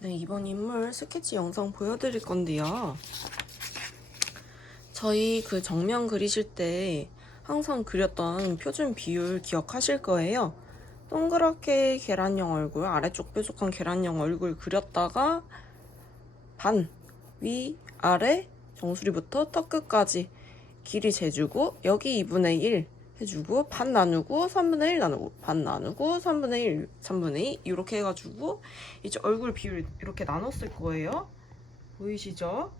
네, 이번 인물 스케치 영상 보여드릴 건데요. 저희 그 정면 그리실 때 항상 그렸던 표준 비율 기억하실 거예요. 동그랗게 계란형 얼굴, 아래쪽 뾰족한 계란형 얼굴 그렸다가 반, 위, 아래, 정수리부터 턱 끝까지 길이 재주고 여기 2분의 1 해주고 반 나누고 3분의 1 나누고 반 나누고 3분의 1, 3분의 2 이렇게 해가지고 이제 얼굴 비율 이렇게 나눴을 거예요. 보이시죠?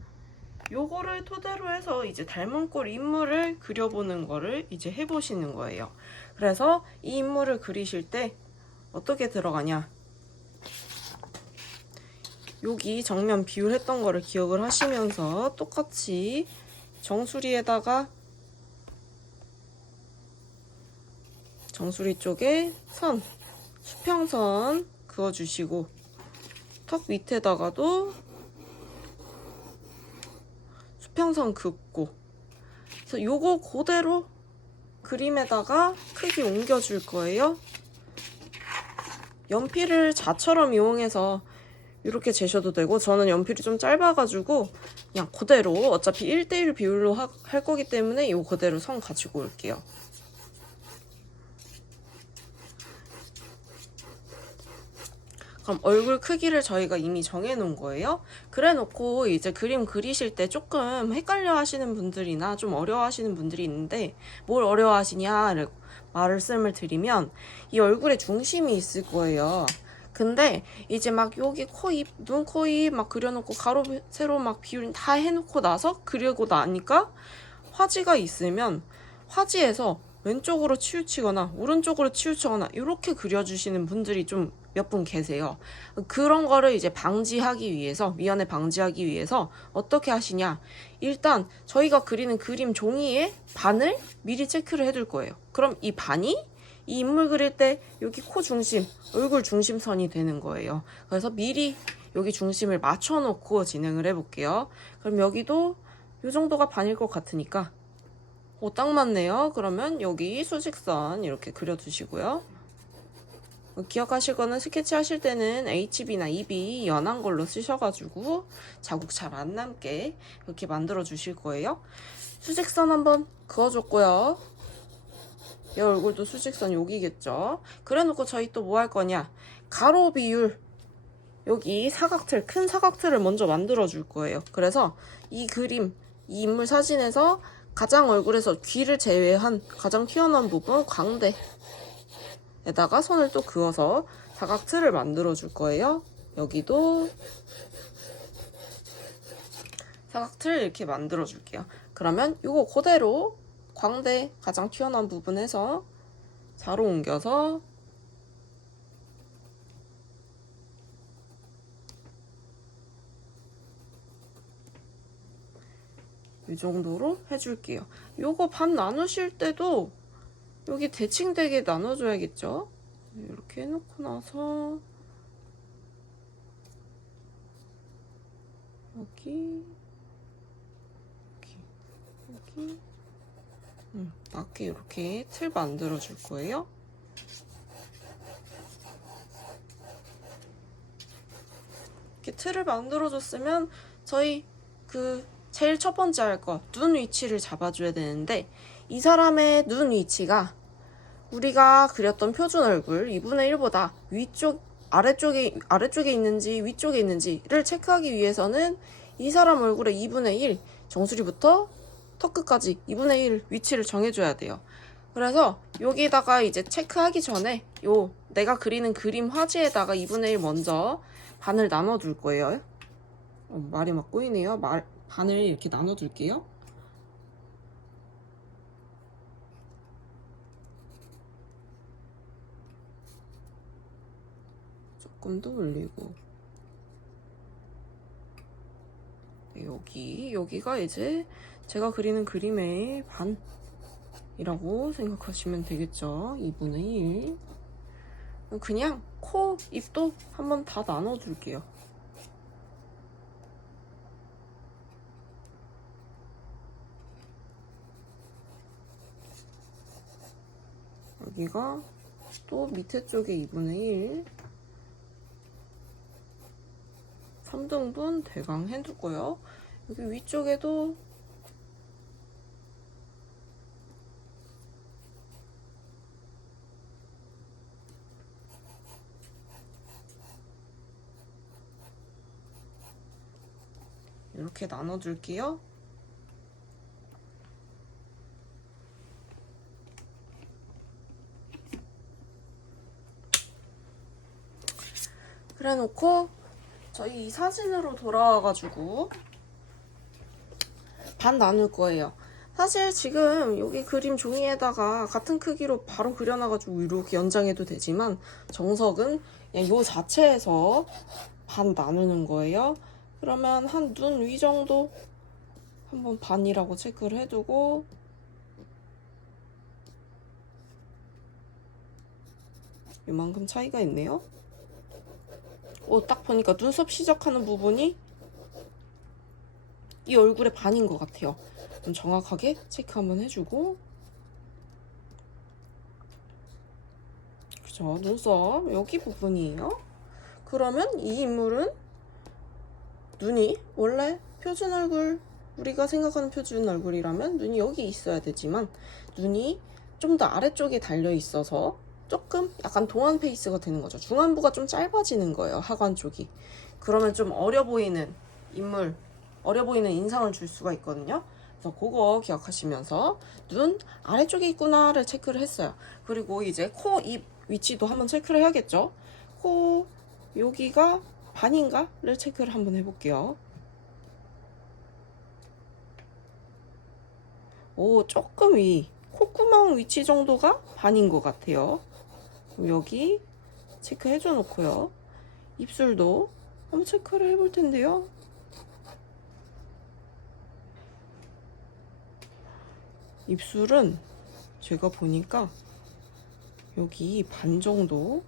요거를 토대로 해서 이제 닮은 꼴 인물을 그려보는 거를 이제 해보시는 거예요. 그래서 이 인물을 그리실 때 어떻게 들어가냐, 여기 정면 비율했던 거를 기억을 하시면서 똑같이 정수리에다가 정수리 쪽에 선, 수평선 그어주시고 턱 밑에다가도 수평선 긋고, 그래서 요거 그대로 그림에다가 크게 옮겨줄 거예요. 연필을 자처럼 이용해서 이렇게 재셔도 되고, 저는 연필이 좀 짧아가지고 그냥 그대로 어차피 1대1 비율로 할 거기 때문에 요 그대로 선 가지고 올게요. 그럼 얼굴 크기를 저희가 이미 정해놓은 거예요. 그래 놓고 이제 그림 그리실 때 조금 헷갈려 하시는 분들이나 좀 어려워 하시는 분들이 있는데, 뭘 어려워 하시냐 말씀을 드리면 이 얼굴에 중심이 있을 거예요. 근데 이제 막 여기 코, 입, 눈, 코, 입 막 그려놓고 가로, 세로 막 비율 다 해놓고 나서 그리고 나니까 화지가 있으면 화지에서 왼쪽으로 치우치거나 오른쪽으로 치우치거나 이렇게 그려주시는 분들이 좀 몇 분 계세요. 그런 거를 이제 방지하기 위해서, 미연에 방지하기 위해서 어떻게 하시냐, 일단 저희가 그리는 그림 종이의 반을 미리 체크를 해둘 거예요. 그럼 이 반이 이 인물 그릴 때 여기 코 중심, 얼굴 중심선이 되는 거예요. 그래서 미리 여기 중심을 맞춰놓고 진행을 해볼게요. 그럼 여기도 이 정도가 반일 것 같으니까 딱 맞네요. 그러면 여기 수직선 이렇게 그려주시고요. 기억하실 거는 스케치 하실 때는 HB나 EB 연한 걸로 쓰셔가지고 자국 잘 안 남게 이렇게 만들어 주실 거예요. 수직선 한번 그어줬고요. 얘 얼굴도 수직선 여기겠죠. 그래 놓고 저희 또 뭐 할 거냐, 가로 비율, 여기 사각틀, 큰 사각틀을 먼저 만들어 줄 거예요. 그래서 이 그림, 이 인물 사진에서 가장 얼굴에서 귀를 제외한 가장 튀어나온 부분 광대에다가 손을 또 그어서 사각틀을 만들어 줄 거예요. 여기도 사각틀 이렇게 만들어 줄게요. 그러면 이거 그대로 광대 가장 튀어나온 부분에서 자로 옮겨서 이 정도로 해줄게요. 요거 반 나누실 때도 여기 대칭되게 나눠줘야겠죠? 이렇게 해놓고 나서 여기 여기 맞게 이렇게 틀 만들어 줄 거예요. 이렇게 틀을 만들어 줬으면 저희 그 제일 첫 번째 할 거, 눈 위치를 잡아줘야 되는데, 이 사람의 눈 위치가 우리가 그렸던 표준 얼굴 2분의 1보다 위쪽, 아래쪽에 있는지 위쪽에 있는지를 체크하기 위해서는 이 사람 얼굴의 2분의 1, 정수리부터 턱 끝까지 2분의 1 위치를 정해줘야 돼요. 그래서 여기다가 이제 체크하기 전에 요 내가 그리는 그림 화지에다가 2분의 1 먼저 반을 나눠둘 거예요. 말이 막 꼬이네요. 반을 이렇게 나눠둘게요. 조금 더 올리고, 여기가 이제 제가 그리는 그림의 반이라고 생각하시면 되겠죠. 2분의 1. 그냥 코, 입도 한번 다 나눠줄게요. 여기가 또 밑에 쪽에 2분의 1. 3등분 대강 해두고요. 여기 위쪽에도 이렇게 나눠줄게요. 그래 놓고 저희 이 사진으로 돌아와가지고 반 나눌 거예요. 사실 지금 여기 그림 종이에다가 같은 크기로 바로 그려놔가지고 이렇게 연장해도 되지만 정석은 그냥 요 자체에서 반 나누는 거예요. 그러면 한 눈 위 정도 한번 반이라고 체크를 해두고 이만큼 차이가 있네요. 딱 보니까 눈썹 시작하는 부분이 이 얼굴의 반인 것 같아요. 좀 정확하게 체크 한번 해주고, 그죠? 눈썹 여기 부분이에요. 그러면 이 인물은 눈이 원래 표준 얼굴, 우리가 생각하는 표준 얼굴이라면 눈이 여기 있어야 되지만 눈이 좀 더 아래쪽에 달려 있어서 조금 약간 동안 페이스가 되는 거죠. 중안부가 좀 짧아지는 거예요, 하관 쪽이. 그러면 좀 어려 보이는 인물, 어려 보이는 인상을 줄 수가 있거든요. 그래서 그거 기억하시면서 눈 아래쪽에 있구나를 체크를 했어요. 그리고 이제 코, 입 위치도 한번 체크를 해야겠죠. 코 여기가 반인가를 체크를 한번 해볼게요. 조금 위, 콧구멍 위치 정도가 반인 것 같아요. 그럼 여기 체크해줘 놓고요. 입술도 한번 체크를 해볼 텐데요. 입술은 제가 보니까 여기 반 정도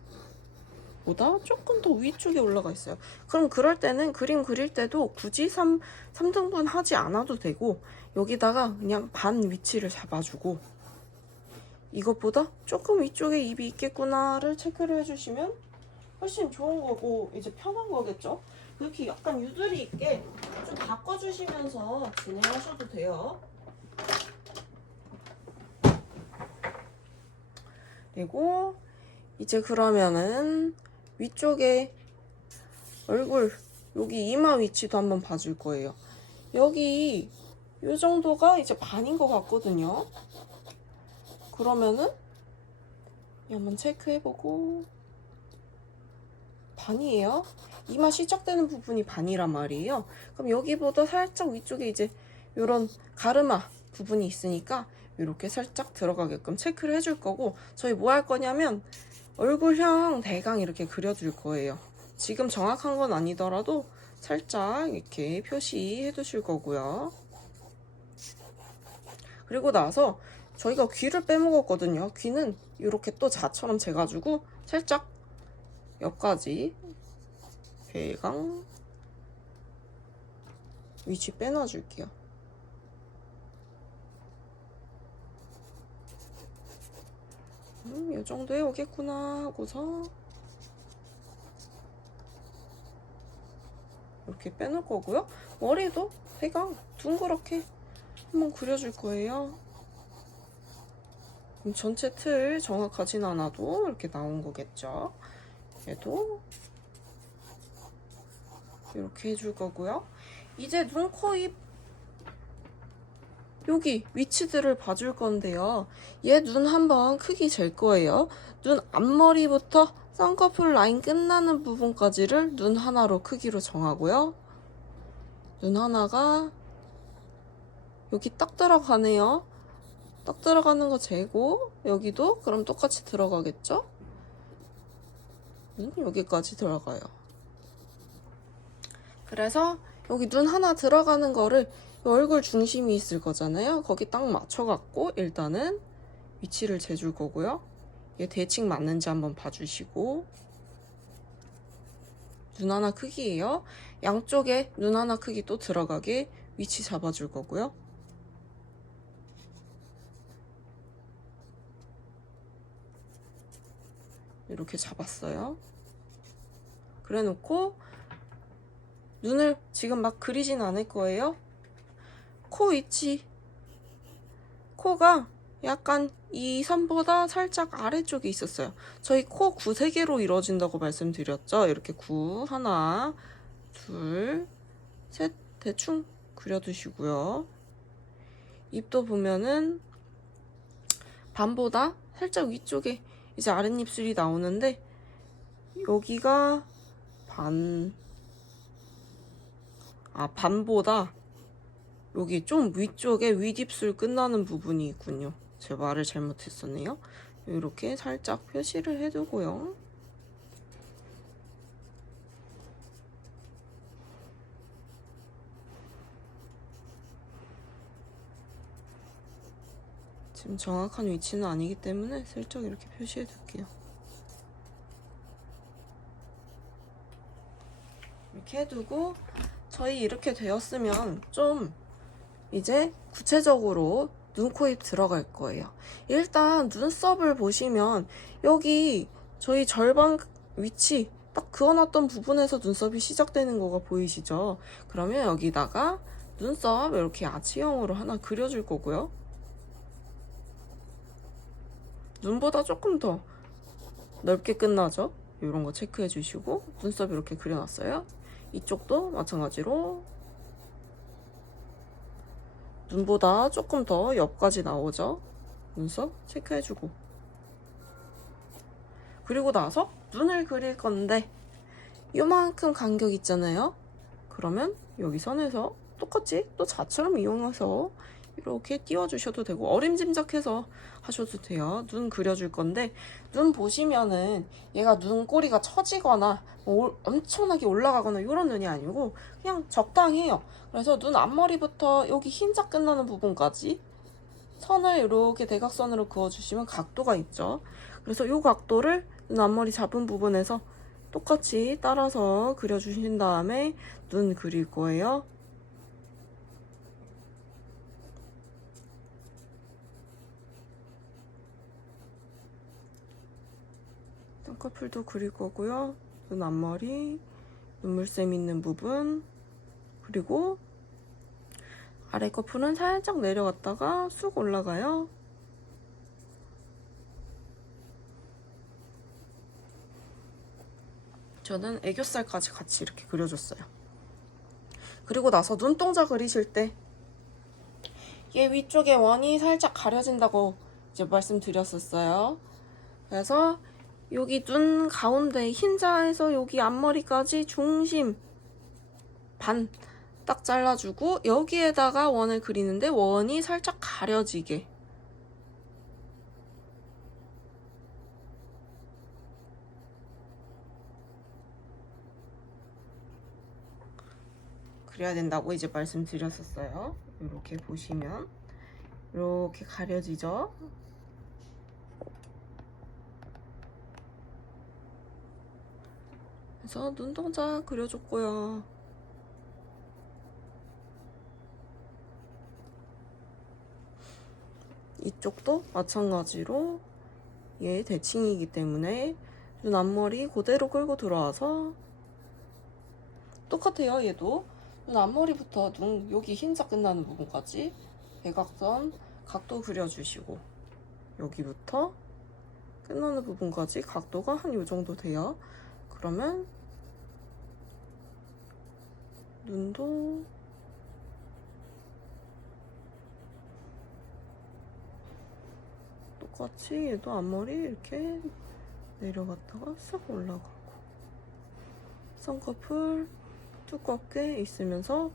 보다 조금 더 위쪽에 올라가 있어요. 그럼 그럴 때는 그림 그릴 때도 굳이 3등분 하지 않아도 되고 여기다가 그냥 반 위치를 잡아주고 이것보다 조금 위쪽에 입이 있겠구나를 체크를 해주시면 훨씬 좋은 거고 이제 편한 거겠죠? 그렇게 약간 유두리 있게 좀 바꿔주시면서 진행하셔도 돼요. 그리고 이제 그러면은 위쪽에 얼굴 여기 이마 위치도 한번 봐줄 거예요. 여기 이 정도가 이제 반인 것 같거든요. 그러면은 한번 체크해보고 반이에요. 이마 시작되는 부분이 반이란 말이에요. 그럼 여기보다 살짝 위쪽에 이제 이런 가르마 부분이 있으니까 이렇게 살짝 들어가게끔 체크를 해줄 거고 저희 뭐 할 거냐면 얼굴형 대강 이렇게 그려줄 거예요. 지금 정확한 건 아니더라도 살짝 이렇게 표시해 두실 거고요. 그리고 나서 저희가 귀를 빼먹었거든요. 귀는 이렇게 또 자처럼 재가지고 살짝 옆까지 대강 위치 빼놔줄게요. 이 정도에 오겠구나 하고서 이렇게 빼놓을 거고요. 머리도 대강 둥그렇게 한번 그려줄 거예요. 전체 틀 정확하진 않아도 이렇게 나온 거겠죠. 얘도 이렇게 해줄 거고요. 이제 눈, 코, 입 여기 위치들을 봐줄 건데요. 얘 눈 한번 크기 잴 거예요. 눈 앞머리부터 쌍꺼풀 라인 끝나는 부분까지를 눈 하나로 크기로 정하고요. 눈 하나가 여기 딱 들어가네요. 딱 들어가는 거 재고 여기도 그럼 똑같이 들어가겠죠? 여기까지 들어가요. 그래서 여기 눈 하나 들어가는 거를 얼굴 중심이 있을 거잖아요. 거기 딱 맞춰갖고 일단은 위치를 재줄 거고요. 얘 대칭 맞는지 한번 봐주시고 눈 하나 크기예요. 양쪽에 눈 하나 크기 또 들어가게 위치 잡아줄 거고요. 이렇게 잡았어요. 그래 놓고 눈을 지금 막 그리진 않을 거예요. 코 위치, 코가 약간 이 선보다 살짝 아래쪽에 있었어요. 저희 코 9세개로 이루어진다고 말씀드렸죠. 이렇게 9, 하나, 둘, 셋, 대충 그려두시고요. 입도 보면은 반보다 살짝 위쪽에 이제 아랫입술이 나오는데 여기가 반보다 여기 좀 위쪽에 윗입술 끝나는 부분이 있군요. 제 말을 잘못했었네요. 이렇게 살짝 표시를 해두고요. 지금 정확한 위치는 아니기 때문에 슬쩍 이렇게 표시해 둘게요. 이렇게 해두고 저희 이렇게 되었으면 좀 이제 구체적으로 눈, 코, 입 들어갈 거예요. 일단 눈썹을 보시면 여기 저희 절반 위치 딱 그어놨던 부분에서 눈썹이 시작되는 거가 보이시죠? 그러면 여기다가 눈썹 이렇게 아치형으로 하나 그려줄 거고요. 눈보다 조금 더 넓게 끝나죠? 이런 거 체크해 주시고 눈썹 이렇게 그려놨어요. 이쪽도 마찬가지로 눈보다 조금 더 옆까지 나오죠? 눈썹 체크해주고 그리고 나서 눈을 그릴 건데 요만큼 간격 있잖아요? 그러면 여기 선에서 똑같이 또 자처럼 이용해서 이렇게 띄워주셔도 되고 어림짐작해서 하셔도 돼요. 눈 그려줄 건데 눈 보시면은 얘가 눈꼬리가 처지거나 엄청나게 올라가거나 이런 눈이 아니고 그냥 적당해요. 그래서 눈 앞머리부터 여기 흰자 끝나는 부분까지 선을 이렇게 대각선으로 그어주시면 각도가 있죠. 그래서 이 각도를 눈 앞머리 잡은 부분에서 똑같이 따라서 그려주신 다음에 눈 그릴 거예요. 쌍꺼풀도 그릴 거고요. 눈 앞머리, 눈물샘 있는 부분, 그리고 아래 커플은 살짝 내려갔다가 쑥 올라가요. 저는 애교살까지 같이 이렇게 그려줬어요. 그리고 나서 눈동자 그리실 때 얘 위쪽에 원이 살짝 가려진다고 이제 말씀드렸었어요. 그래서 여기 눈 가운데 흰자에서 여기 앞머리까지 중심 반 딱 잘라주고 여기에다가 원을 그리는데 원이 살짝 가려지게 그래야 된다고 이제 말씀드렸었어요. 이렇게 보시면 이렇게 가려지죠. 그래서 눈동자 그려줬고요. 이쪽도 마찬가지로 얘 대칭이기 때문에 눈 앞머리 그대로 끌고 들어와서 똑같아요. 얘도 눈 앞머리부터 눈 여기 흰자 끝나는 부분까지 대각선 각도 그려주시고 여기부터 끝나는 부분까지 각도가 한 요 정도 돼요. 그러면 눈도 똑같이 얘도 앞머리 이렇게 내려갔다가 싹 올라가고 쌍꺼풀 두껍게 있으면서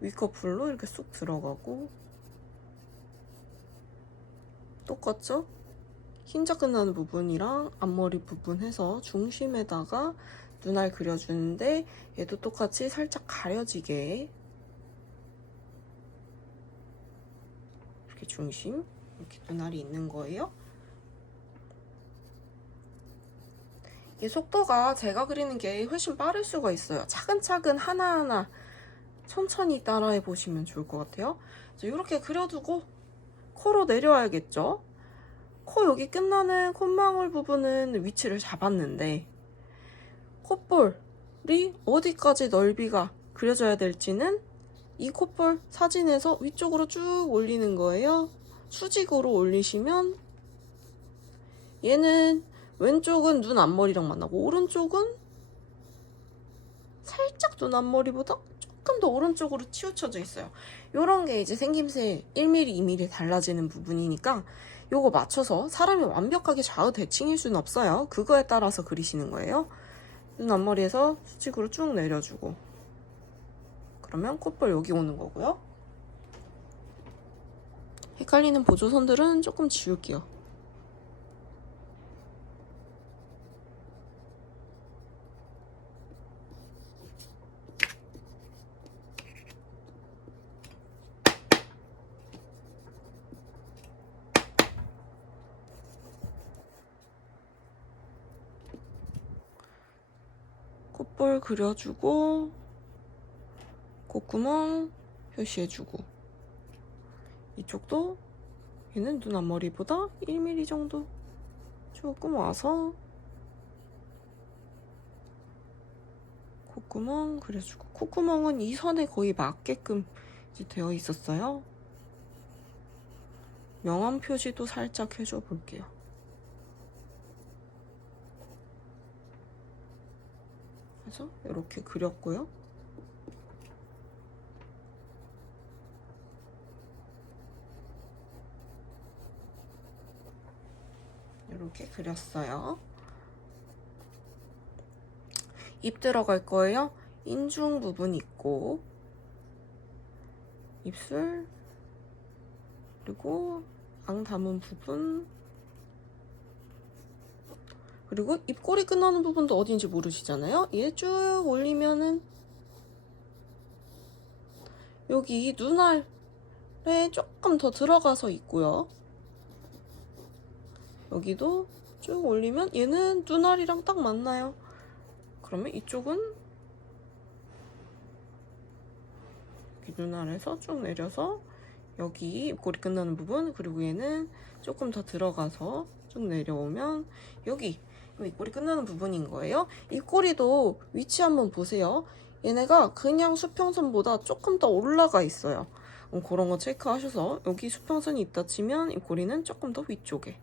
윗꺼풀로 이렇게 쑥 들어가고 똑같죠? 흰자 끝나는 부분이랑 앞머리 부분 해서 중심에다가 눈알 그려주는데 얘도 똑같이 살짝 가려지게 이렇게 중심 이렇게 눈알이 있는 거예요. 이 속도가 제가 그리는 게 훨씬 빠를 수가 있어요. 차근차근 하나하나 천천히 따라해 보시면 좋을 것 같아요. 이렇게 그려두고 코로 내려와야겠죠. 코 여기 끝나는 콧망울 부분은 위치를 잡았는데 콧볼 어디까지 넓이가 그려져야 될지는 이 콧볼 사진에서 위쪽으로 쭉 올리는 거예요. 수직으로 올리시면 얘는 왼쪽은 눈 앞머리랑 만나고 오른쪽은 살짝 눈 앞머리보다 조금 더 오른쪽으로 치우쳐져 있어요. 요런 게 이제 생김새 1mm, 2mm 달라지는 부분이니까 요거 맞춰서 사람이 완벽하게 좌우 대칭일 수는 없어요. 그거에 따라서 그리시는 거예요. 눈 앞머리에서 수직으로 쭉 내려주고 그러면 콧볼 여기 오는 거고요. 헷갈리는 보조선들은 조금 지울게요. 콧볼 그려주고 콧구멍 표시해주고 이쪽도 얘는 눈 앞머리보다 1mm 정도 조금 와서 콧구멍 그려주고 콧구멍은 이 선에 거의 맞게끔 이제 되어 있었어요. 명암 표시도 살짝 해줘 볼게요. 그래서 이렇게 그렸고요. 이렇게 그렸어요. 입 들어갈 거예요. 인중 부분 있고 입술 그리고 앙 담은 부분 그리고 입꼬리 끝나는 부분도 어딘지 모르시잖아요. 얘 쭉 올리면은 여기 눈알에 조금 더 들어가서 있고요. 여기도 쭉 올리면 얘는 눈알이랑 딱 맞나요. 그러면 이쪽은 눈알에서 쭉 내려서 여기 입꼬리 끝나는 부분 그리고 얘는 조금 더 들어가서 쭉 내려오면 여기 입꼬리 끝나는 부분인 거예요. 입꼬리도 위치 한번 보세요. 얘네가 그냥 수평선보다 조금 더 올라가 있어요. 그런 거 체크하셔서 여기 수평선이 있다 치면 입꼬리는 조금 더 위쪽에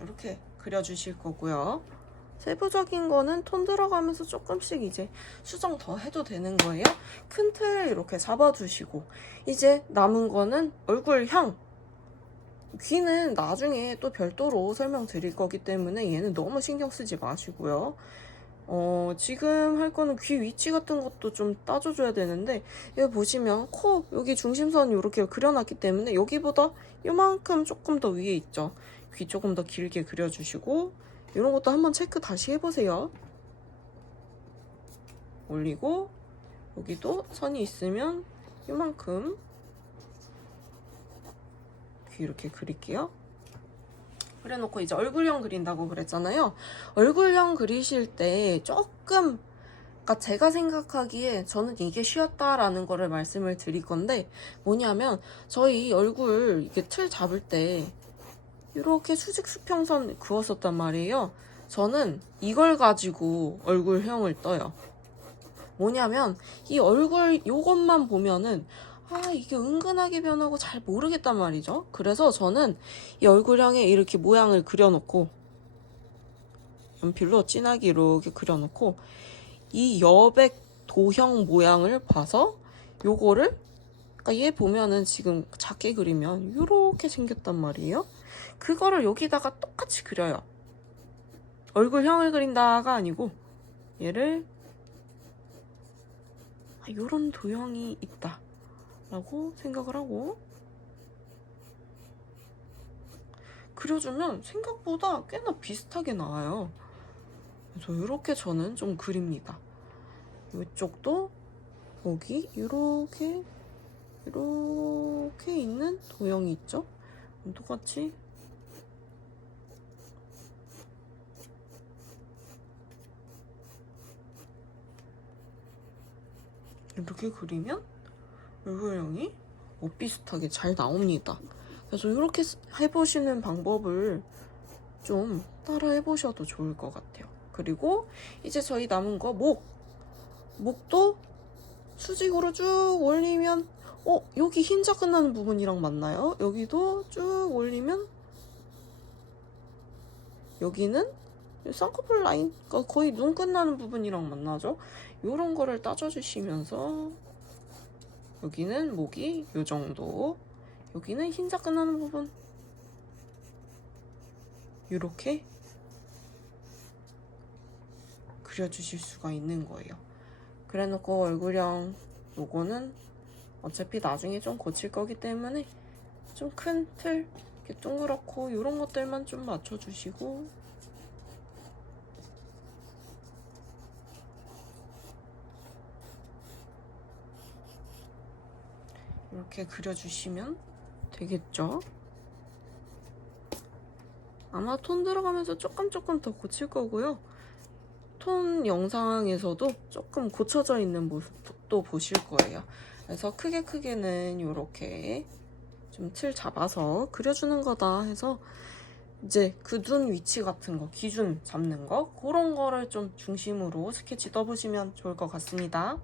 이렇게 그려주실 거고요. 세부적인 거는 톤 들어가면서 조금씩 이제 수정 더 해도 되는 거예요. 큰 틀 이렇게 잡아주시고 이제 남은 거는 얼굴형. 귀는 나중에 또 별도로 설명드릴 거기 때문에 얘는 너무 신경 쓰지 마시고요. 지금 할 거는 귀 위치 같은 것도 좀 따져줘야 되는데 여기 보시면 코 여기 중심선 이렇게 그려놨기 때문에 여기보다 이만큼 조금 더 위에 있죠. 귀 조금 더 길게 그려주시고 이런 것도 한번 체크 다시 해보세요. 올리고 여기도 선이 있으면 이만큼 귀 이렇게 그릴게요. 그래놓고 이제 얼굴형 그린다고 그랬잖아요. 얼굴형 그리실 때 조금 그러니까 제가 생각하기에 저는 이게 쉬웠다라는 거를 말씀을 드릴 건데 뭐냐면 저희 얼굴 이게 틀 잡을 때 이렇게 수직 수평선 그었었단 말이에요. 저는 이걸 가지고 얼굴형을 떠요. 뭐냐면 이 얼굴 요것만 보면은 이게 은근하게 변하고 잘 모르겠단 말이죠. 그래서 저는 이 얼굴형에 이렇게 모양을 그려놓고 연필로 진하게 이렇게 그려놓고 이 여백 도형 모양을 봐서 요거를 그러니까 얘 보면은 지금 작게 그리면 이렇게 생겼단 말이에요. 그거를 여기다가 똑같이 그려요. 얼굴형을 그린다가 아니고 얘를 요런 도형이 있다 라고 생각을 하고 그려주면 생각보다 꽤나 비슷하게 나와요. 그래서 이렇게 저는 좀 그립니다. 이쪽도 여기 이렇게 있는 도형이 있죠. 똑같이 이렇게 그리면 얼굴형이 비슷하게 잘 나옵니다. 그래서 이렇게 해보시는 방법을 좀 따라 해보셔도 좋을 것 같아요. 그리고 이제 저희 남은 거 목도 수직으로 쭉 올리면 여기 흰자 끝나는 부분이랑 맞나요? 여기도 쭉 올리면 여기는 쌍꺼풀 라인, 그러니까 거의 눈 끝나는 부분이랑 만나죠? 요런 거를 따져주시면서 여기는 목이 요 정도, 여기는 흰자 끝나는 부분 이렇게 그려주실 수가 있는 거예요. 그래놓고 얼굴형 요거는 어차피 나중에 좀 고칠 거기 때문에 좀 큰 틀, 이렇게 동그랗고 이런 것들만 좀 맞춰주시고 이렇게 그려주시면 되겠죠? 아마 톤 들어가면서 조금 더 고칠 거고요. 톤 영상에서도 조금 고쳐져 있는 모습도 보실 거예요. 그래서 크게는 이렇게 좀 틀 잡아서 그려주는 거다 해서 이제 그 눈 위치 같은 거, 기준 잡는 거, 그런 거를 좀 중심으로 스케치 떠보시면 좋을 것 같습니다.